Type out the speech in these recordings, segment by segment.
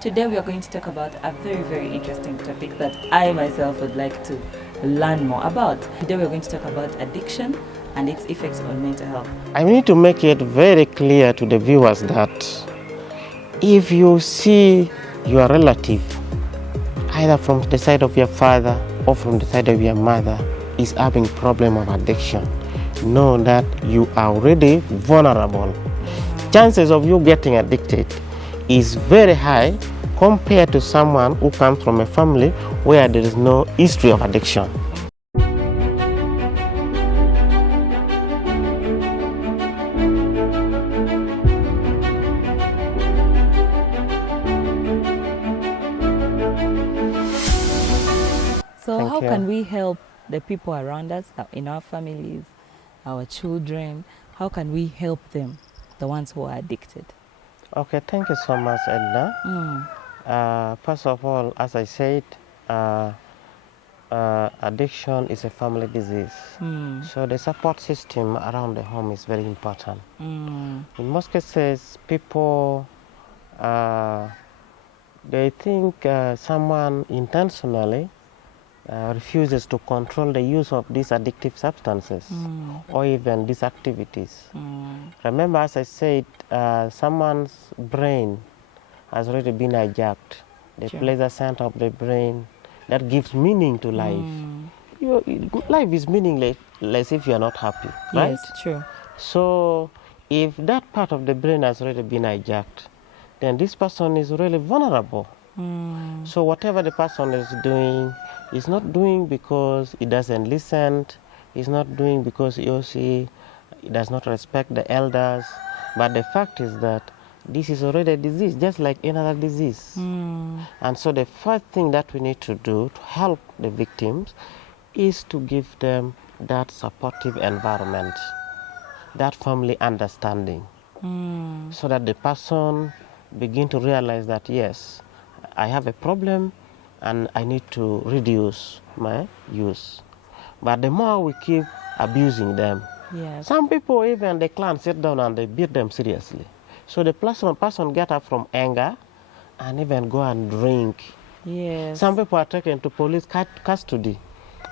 Today we are going to talk about a very, very interesting topic that I myself would like to learn more about. Today we are going to talk about addiction and its effects on mental health. I need to make it very clear to the viewers that if you see your relative, either from the side of your father or from the side of your mother, is having problem of addiction, know that you are already vulnerable. Chances of you getting addicted is very high compared to someone who comes from a family where there is no history of addiction. So Thank how you. can we help the people around us, in our families, our children? How can we help them, the ones who are addicted? Okay, thank you so much, Edna. First of all, as I said, addiction is a family disease. So the support system around the home is very important. In most cases, people they think someone intentionally refuses to control the use of these addictive substances or even these activities. Remember, as I said, someone's brain has already been hijacked. The Sure. pleasure center of the brain that gives meaning to life. Life is meaningless if you are not happy, right? Yes, true. So if that part of the brain has already been hijacked, then this person is really vulnerable. So whatever the person is doing, he's not doing because he doesn't listen, he's not doing because he or she does not respect the elders, but the fact is that this is already a disease, just like any other disease. And so the first thing that we need to do to help the victims is to give them that supportive environment, that family understanding, so that the person begin to realize that yes, I have a problem and I need to reduce my use. But the more we keep abusing them, Yes. some people even they can't sit down and they beat them seriously. So the person get up from anger and even go and drink. Yes. Some people are taken to police custody,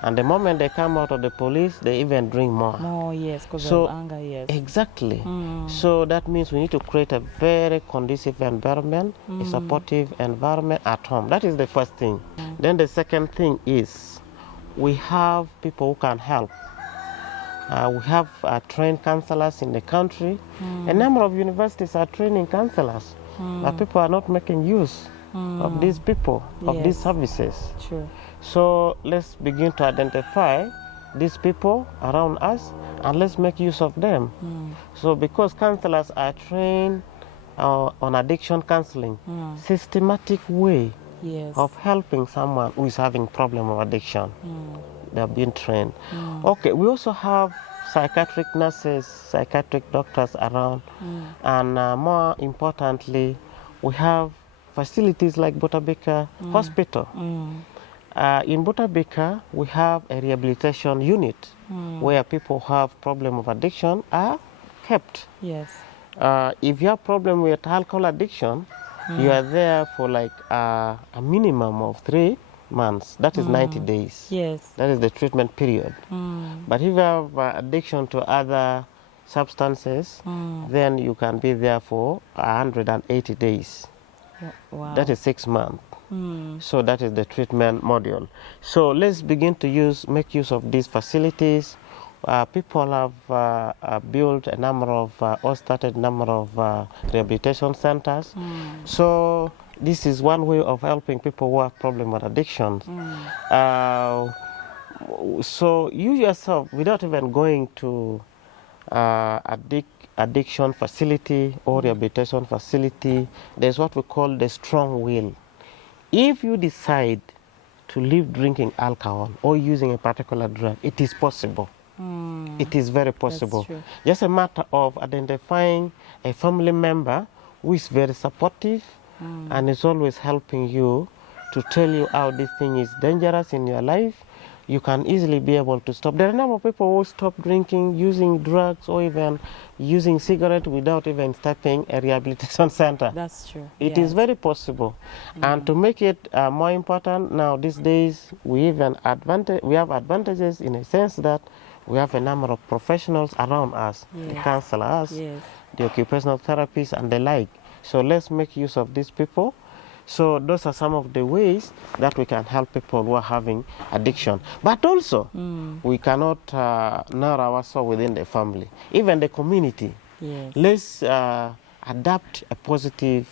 and the moment they come out of the police, they even drink more. More, yes, because So of anger, yes. exactly. So that means we need to create a very conducive environment, a supportive environment at home. That is the first thing. Then the second thing is we have people who can help. We have trained counselors in the country. A number of universities are training counselors, but people are not making use of these people, of these Yes. services. True. So let's begin to identify these people around us and let's make use of them. So because counselors are trained on addiction counseling, systematic way Yes. of helping someone who is having problem of addiction. They have been trained. Okay, we also have psychiatric nurses, psychiatric doctors around, and more importantly, we have facilities like Butabika Hospital. In Butabika, we have a rehabilitation unit where people who have problem of addiction are kept. Yes. If you have problem with alcohol addiction, you are there for like a minimum of 3 months. That is 90 days. Yes. That is the treatment period. But if you have addiction to other substances, then you can be there for 180 days. Wow. That is 6 months. So that is the treatment module. So let's begin to make use of these facilities. People have built a number of, or started a number of rehabilitation centers. So this is one way of helping people who have problem with addictions. So you yourself, without even going to addiction facility or rehabilitation facility, there's what we call the strong will. If you decide to leave drinking alcohol or using a particular drug, it is possible. It is very possible. true. Just a matter of identifying a family member who is very supportive and is always helping you to tell you how this thing is dangerous in your life, you can easily be able to stop. There are a number of people who stop drinking, using drugs, or even using cigarette without even starting a rehabilitation center. That's true. It is very possible. And to make it more important, now these days we have advantages in a sense that we have a number of professionals around us, the counselors, the occupational therapists, and the like. So let's make use of these people. So those are some of the ways that we can help people who are having addiction. But also, we cannot narrow ourselves within the family, even the community. Yes. Let's adapt a positive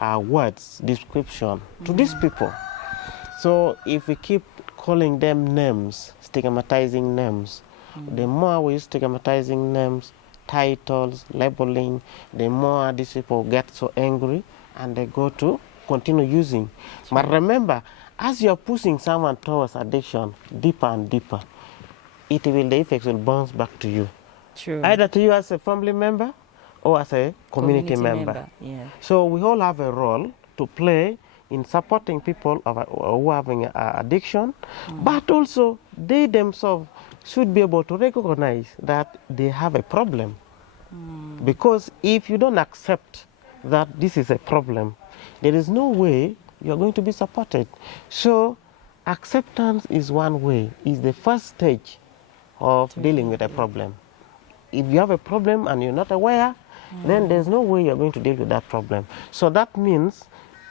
words, description to these people. So if we keep calling them names, stigmatizing names, the more we use stigmatizing names, titles, labeling, the more these people get so angry and they go to continue using. But remember, as you're pushing someone towards addiction deeper and deeper, the effects will bounce back to you. True. Either to you as a family member or as a community member. Yeah. So we all have a role to play in supporting people who are having addiction, but also they themselves should be able to recognize that they have a problem. Because if you don't accept that this is a problem, there is no way you're going to be supported. So acceptance is one way, is the first stage of dealing with a problem. If you have a problem and you're not aware, then there's no way you're going to deal with that problem. So that means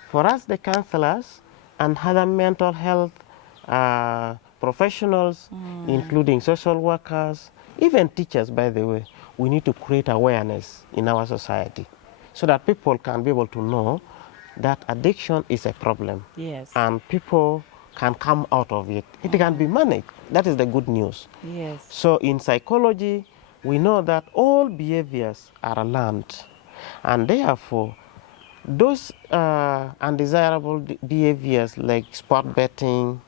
for us, the counselors and other mental health professionals, including social workers, even teachers, by the way, we need to create awareness in our society so that people can be able to know that addiction is a problem. Yes. And people can come out of it. It can be managed. That is the good news. Yes. So in psychology, we know that all behaviors are learned. And therefore, those undesirable behaviors like sport betting,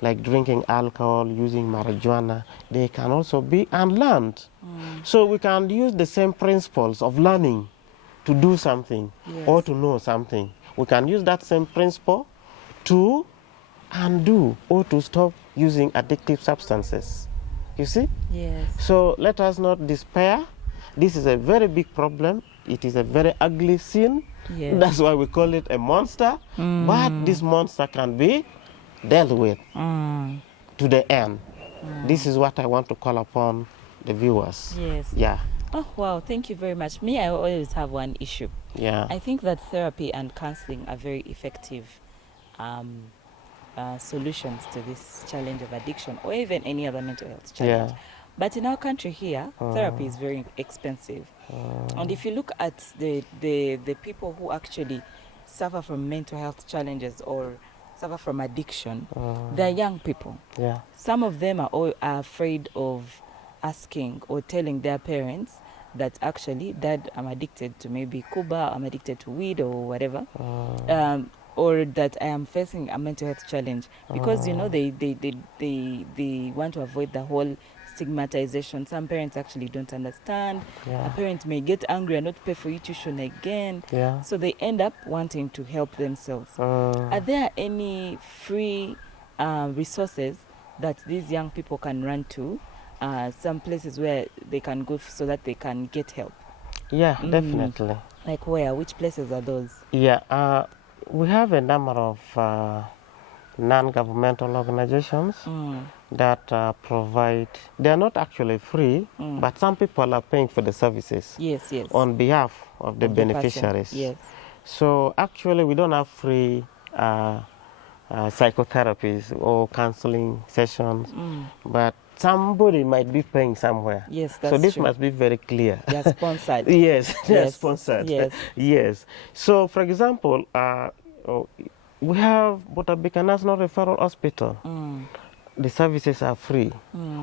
like drinking alcohol, using marijuana, they can also be unlearned. So we can use the same principles of learning to do something or to know something. We can use that same principle to undo or to stop using addictive substances. You see? Yes. So let us not despair. This is a very big problem. It is a very ugly sin. Yes. That's why we call it a monster. But this monster can be dealt with to the end. This is what I want to call upon the viewers. Yes. Yeah. Oh, wow. Thank you very much. Me, I always have one issue. Yeah. I think that therapy and counseling are very effective solutions to this challenge of addiction or even any other mental health challenge. Yeah. But in our country here, therapy is very expensive. And if you look at the people who actually suffer from mental health challenges or suffer from addiction, they're young people. Yeah. Some of them are afraid of asking or telling their parents that actually, Dad, I'm addicted to maybe Kuba, I'm addicted to weed or whatever. Or that I am facing a mental health challenge, because you know they want to avoid the whole stigmatization. Some parents actually don't understand. A parent may get angry and not pay for your tuition again. So they end up wanting to help themselves. Are there any free resources that these young people can run to? Some places where they can go so that they can get help? Yeah, definitely. Like where? Which places are those? Yeah. We have a number of non-governmental organizations that provide, they are not actually free, but some people are paying for the services on behalf of the beneficiaries. Yes. So actually we don't have free psychotherapies or counseling sessions, but somebody might be paying somewhere. Yes, that's so this true. must be very clear. They are sponsored. Yes, they are Yes. sponsored. Yes. Yes. So, for example, we have Butabika National Referral Hospital. The services are free.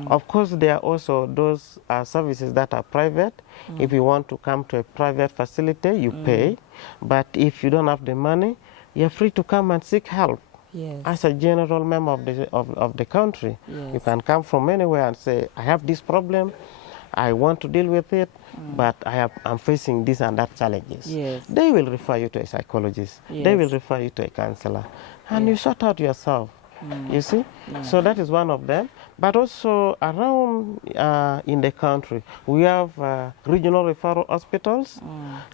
Of course, there are also those services that are private. If you want to come to a private facility, you pay. But if you don't have the money, you're free to come and seek help. Yes. As a general member of the country, you can come from anywhere and say, I have this problem, I want to deal with it, but I'm facing this and that challenges. Yes. They will refer you to a psychologist. Yes. They will refer you to a counselor. And you sort out yourself. You see? So that is one of them. But also around in the country, we have regional referral hospitals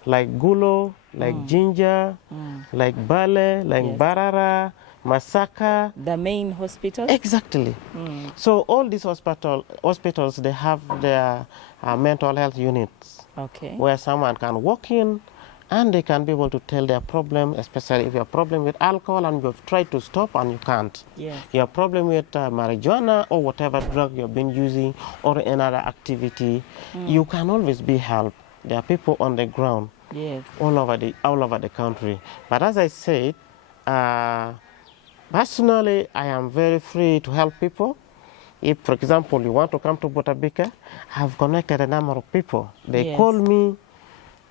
like Gulo, like Jinja, like Bale, like Yes. Barara, Masaka. The main hospitals? Exactly. So all these hospitals, they have their mental health units Okay. where someone can walk in and they can be able to tell their problem, especially if you have a problem with alcohol and you've tried to stop and you can't. Yes. You have a problem with marijuana or whatever drug you've been using or another activity, you can always be helped. There are people on the ground Yes. all over the country. But as I said, personally, I am very free to help people. If, for example, you want to come to Butabika, I've connected a number of people. They Yes. call me,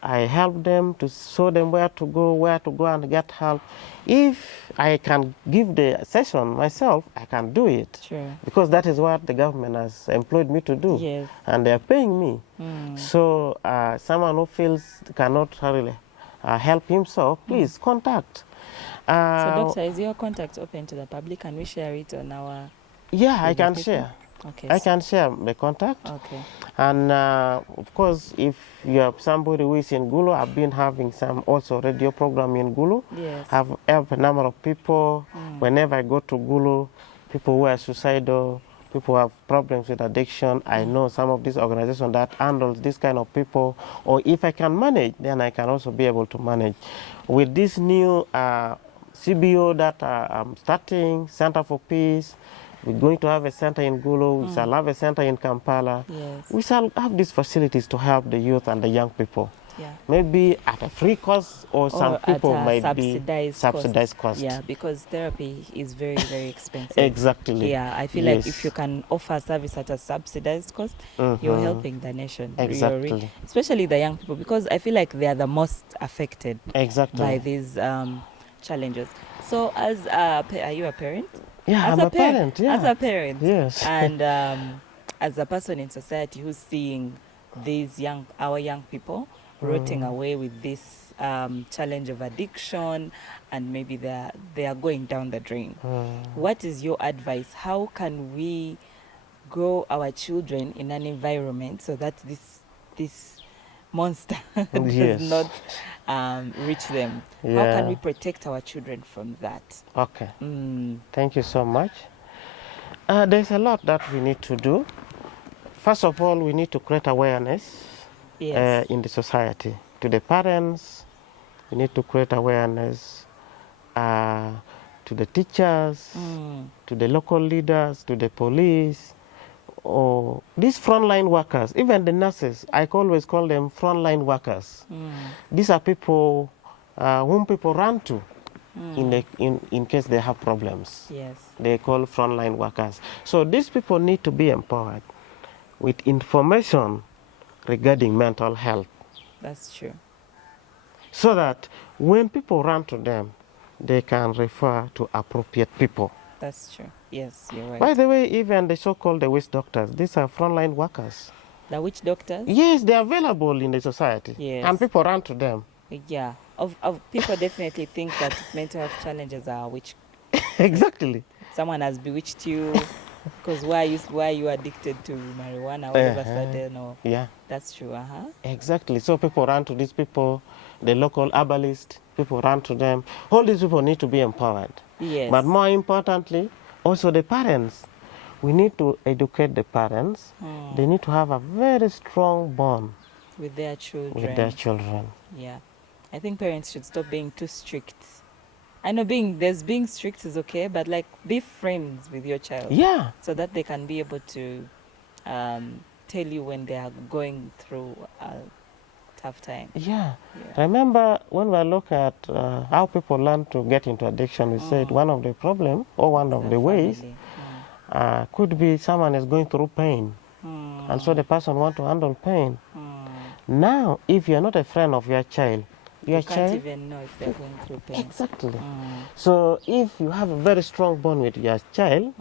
I help them to show them where to go and get help. If I can give the session myself, I can do it. Sure. Because that is what the government has employed me to do. Yes. And they are paying me. So someone who feels cannot really help himself, please contact. So, doctor, is your contact open to the public? Can we share it on our... Yeah, I with the can people? share. Okay. I can share the contact. Okay. And of course, if you have somebody who is in Gulu, I've been having some also radio program in Gulu. Yes. I've helped a number of people. Whenever I go to Gulu, people who are suicidal, people who have problems with addiction. I know some of these organizations that handles this kind of people. Or if I can manage, then I can also be able to manage. With this new CBO that I'm starting, Center for Peace, we're going to have a center in Gulu, we shall have a center in Kampala. Yes. We shall have these facilities to help the youth and the young people. Yeah. Maybe at a free cost or some people at a might subsidized be cost. Yeah, because therapy is very, very expensive. Exactly. Yeah, I feel like if you can offer service at a subsidized cost, you're helping the nation. Exactly. Especially the young people, because I feel like they are the most affected Exactly. by these challenges. So, are you a parent? Yeah, As I'm a parent. Yeah. As a parent. Yes. And as a person in society who's seeing our young people rotting away with this challenge of addiction, and maybe they are going down the drain. What is your advice? How can we grow our children in an environment so that this monster does not reach them? Yeah. How can we protect our children from that? Okay. Thank you so much. There's a lot that we need to do. First of all, we need to create awareness in the society. To the parents, we need to create awareness. To the teachers, to the local leaders, to the police, or these frontline workers, even the nurses. I always call them frontline workers. These are people whom people run to in case they have problems. Yes. They call frontline workers. So these people need to be empowered with information regarding mental health. That's true. So that when people run to them, they can refer to appropriate people. That's true. Yes, you're right. By the way, even the so-called witch doctors, these are frontline workers. The witch doctors? Yes, they're available in the society. Yes. And people run to them. Yeah. Of people definitely think that mental health challenges are witch. Exactly. Someone has bewitched you because why are you addicted to marijuana all of a sudden? Or yeah. That's true. Exactly. So people run to these people, the local herbalists, people run to them. All these people need to be empowered. Yes. But more importantly, also the parents. We need to educate the parents. They need to have a very strong bond with their children. Yeah. I think parents should stop being too strict. I know being strict is okay, but like be friends with your child. Yeah. So that they can be able to tell you when they are going through a tough time. Yeah. Remember when we look at how people learn to get into addiction, we said one of the problems or one of the ways could be someone is going through pain. And so the person wants to handle pain. Now, if you're not a friend of your child, you can't even know if they're going through pain. Exactly. So if you have a very strong bond with your child,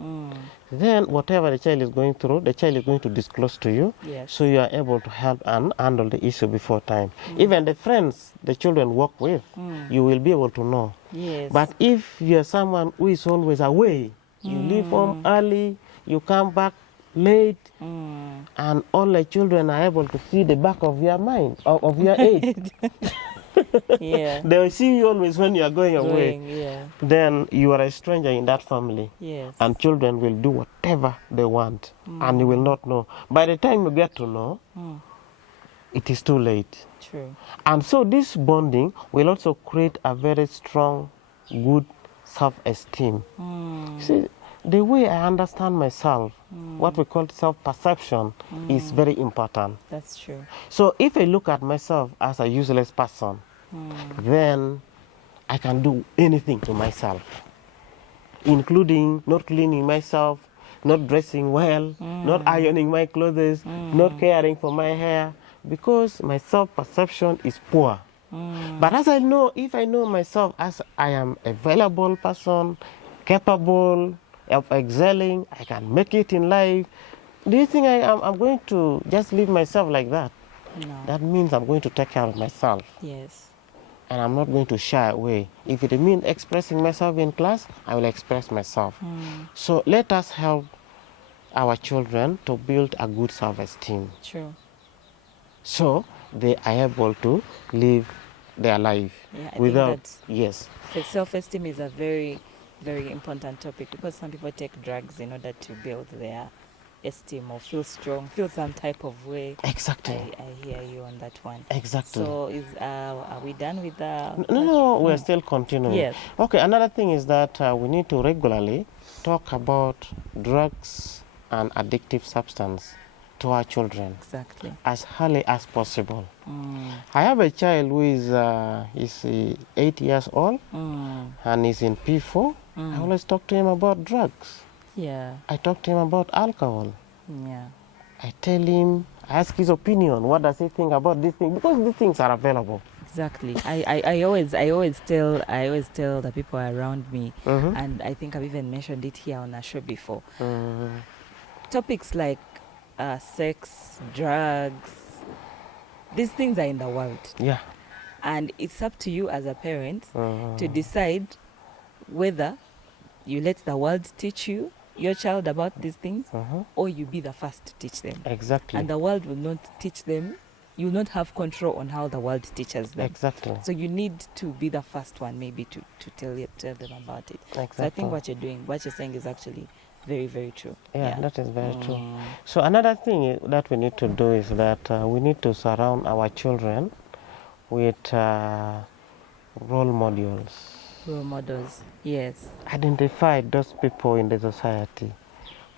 then whatever the child is going through, the child is going to disclose to you. Yes. So you are able to help and handle the issue before time. Even the friends the children work with, you will be able to know. Yes. But if you're someone who is always away, You leave home early, you come back late, and all the children are able to see the back of your mind, of your head. Yeah. They will see you always when you are going away. Yeah. Then you are a stranger in that family. Yes. And children will do whatever they want, and you will not know. By the time you get to know, it is too late. True. And so this bonding will also create a very strong, good self-esteem. See, the way I understand myself, what we call self-perception, is very important. That's true. So if I look at myself as a useless person, then I can do anything to myself, including not cleaning myself, not dressing well, not ironing my clothes, not caring for my hair, because my self-perception is poor. But as I know, if I know myself as I am a valuable person, capable of excelling, I can make it in life, do you think I'm going to just leave myself like that? No. That means I'm going to take care of myself. Yes. And I'm not going to shy away. If it means expressing myself in class, I will express myself. So let us help our children to build a good self-esteem. True. So they are able to live their life without, yes. Self-esteem is a very, very important topic, because some people take drugs in order to build their esteem or feel strong, feel some type of way. Exactly. I hear you on that one. Exactly. So are we done with the... No, we're still continuing. Yes. Okay, another thing is that we need to regularly talk about drugs and addictive substance to our children. Exactly. As early as possible. I have a child who is 8 years old and is in P4. I always talk to him about drugs. Yeah. I talk to him about alcohol. Yeah. I tell him, I ask his opinion. What does he think about this thing? Because these things are available. Exactly. I always tell the people around me, and I think I've even mentioned it here on a show before. Topics like sex, drugs, these things are in the world. Yeah. And it's up to you as a parent to decide whether you let the world teach your child about these things, or you be the first to teach them. Exactly. And the world will not teach them. You will not have control on how the world teaches them. Exactly. So you need to be the first one, maybe, to tell them about it. Exactly. So I think what you're saying is actually very, very true. Yeah, that is very true. So another thing that we need to do is that we need to surround our children with role models. Role models, yes. Identify those people in the society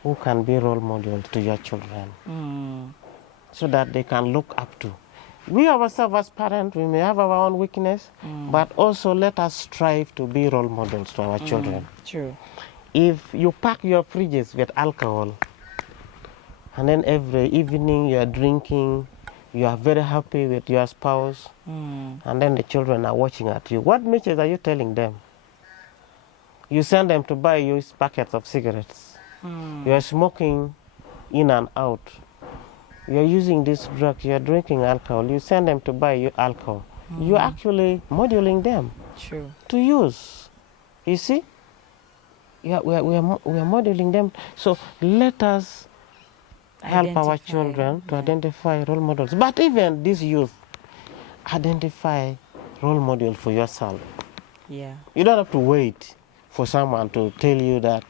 who can be role models to your children, so that they can look up to. We ourselves as parents, we may have our own weakness, but also let us strive to be role models to our children. True. If you pack your fridges with alcohol, and then every evening you are drinking, you are very happy with your spouse, and then the children are watching at you, what message are you telling them? You send them to buy used packets of cigarettes. You are smoking in and out. You are using this drug, you are drinking alcohol. You send them to buy you alcohol. You are actually modeling them to use. You see? We are modeling them. So let us help our children to identify role models. But even this youth, identify role model for yourself. Yeah. You don't have to wait for someone to tell you that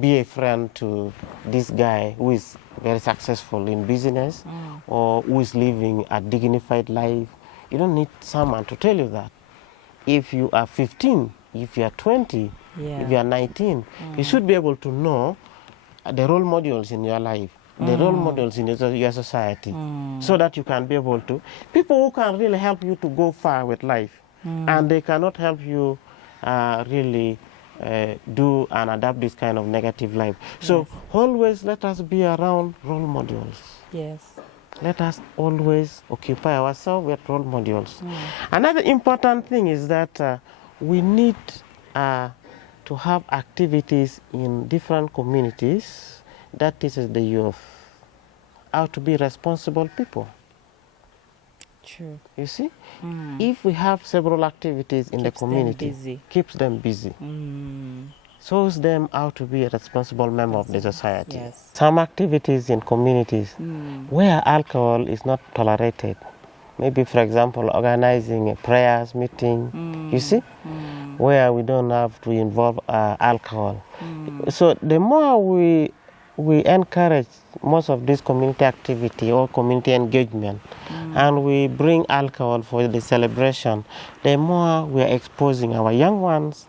be a friend to this guy who is very successful in business or who is living a dignified life. You don't need someone to tell you that. If you are 15, if you are 20, if you are 19, you should be able to know the role models in your life, the role models in your society, so that you can be able to, people who can really help you to go far with life, and they cannot help you really do and adapt this kind of negative life. So always let us be around role models. Yes. Let us always occupy ourselves with role models. Another important thing is that we need to have activities in different communities that teaches the youth how to be responsible people. True. You see, if we have several activities in the community, keeps them busy. shows them how to be a responsible member of the society. Yes. Some activities in communities where alcohol is not tolerated, maybe for example organizing a prayers meeting, you see, where we don't have to involve alcohol. So the more we encourage most of this community activity or community engagement, and we bring alcohol for the celebration, the more we are exposing our young ones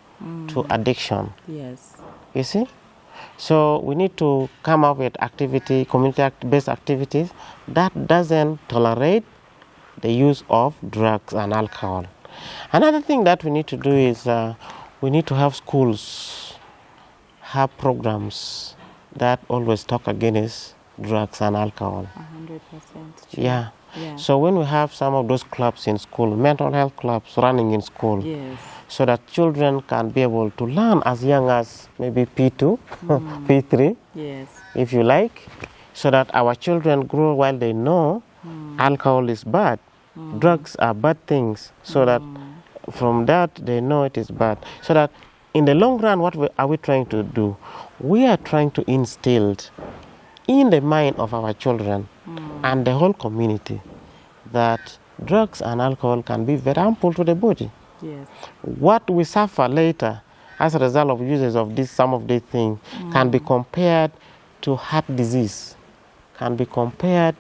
to addiction. Yes. You see? So we need to come up with activity, community-based activities that doesn't tolerate the use of drugs and alcohol. Another thing that we need to do is we need to have schools have programs that always talk against drugs and alcohol. 100% true. Yeah. Yeah. So when we have some of those clubs in school, mental health clubs running in school, Yes. so that children can be able to learn as young as maybe P2, P3, Yes. if you like, so that our children grow while they know alcohol is bad, drugs are bad things, so that from that they know it is bad. So that in the long run, what are we trying to do? We are trying to instill in the mind of our children and the whole community that drugs and alcohol can be very harmful to the body. Yes. What we suffer later as a result of uses of some of these things can be compared to heart disease, can be compared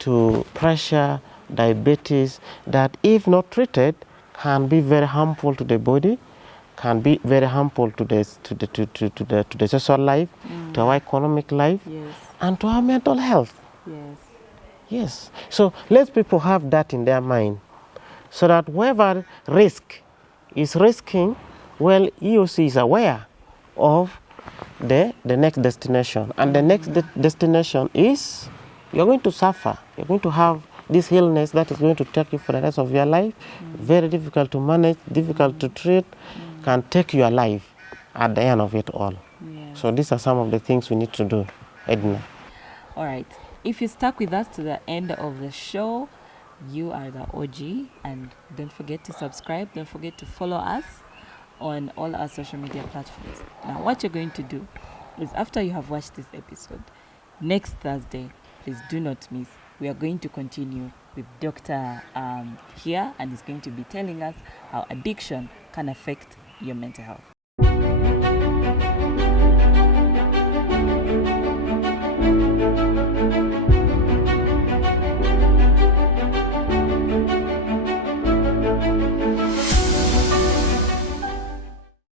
to pressure, diabetes, that if not treated can be very harmful to the body, can be very harmful to the social life, to our economic life, Yes. and to our mental health. Yes. Yes. So let people have that in their mind, so that whoever is risking, well, he or she is aware of the next destination. And the next destination is you're going to suffer. You're going to have this illness that is going to take you for the rest of your life. Very difficult to manage, difficult to treat, can take your life at the end of it all. Yes. So these are some of the things we need to do, Edna. All right. If you stuck with us to the end of the show, you are the OG. And don't forget to subscribe. Don't forget to follow us on all our social media platforms. Now, what you're going to do is after you have watched this episode, next Thursday, please do not miss. We are going to continue with Dr. Here, and he's going to be telling us how addiction can affect your mental health.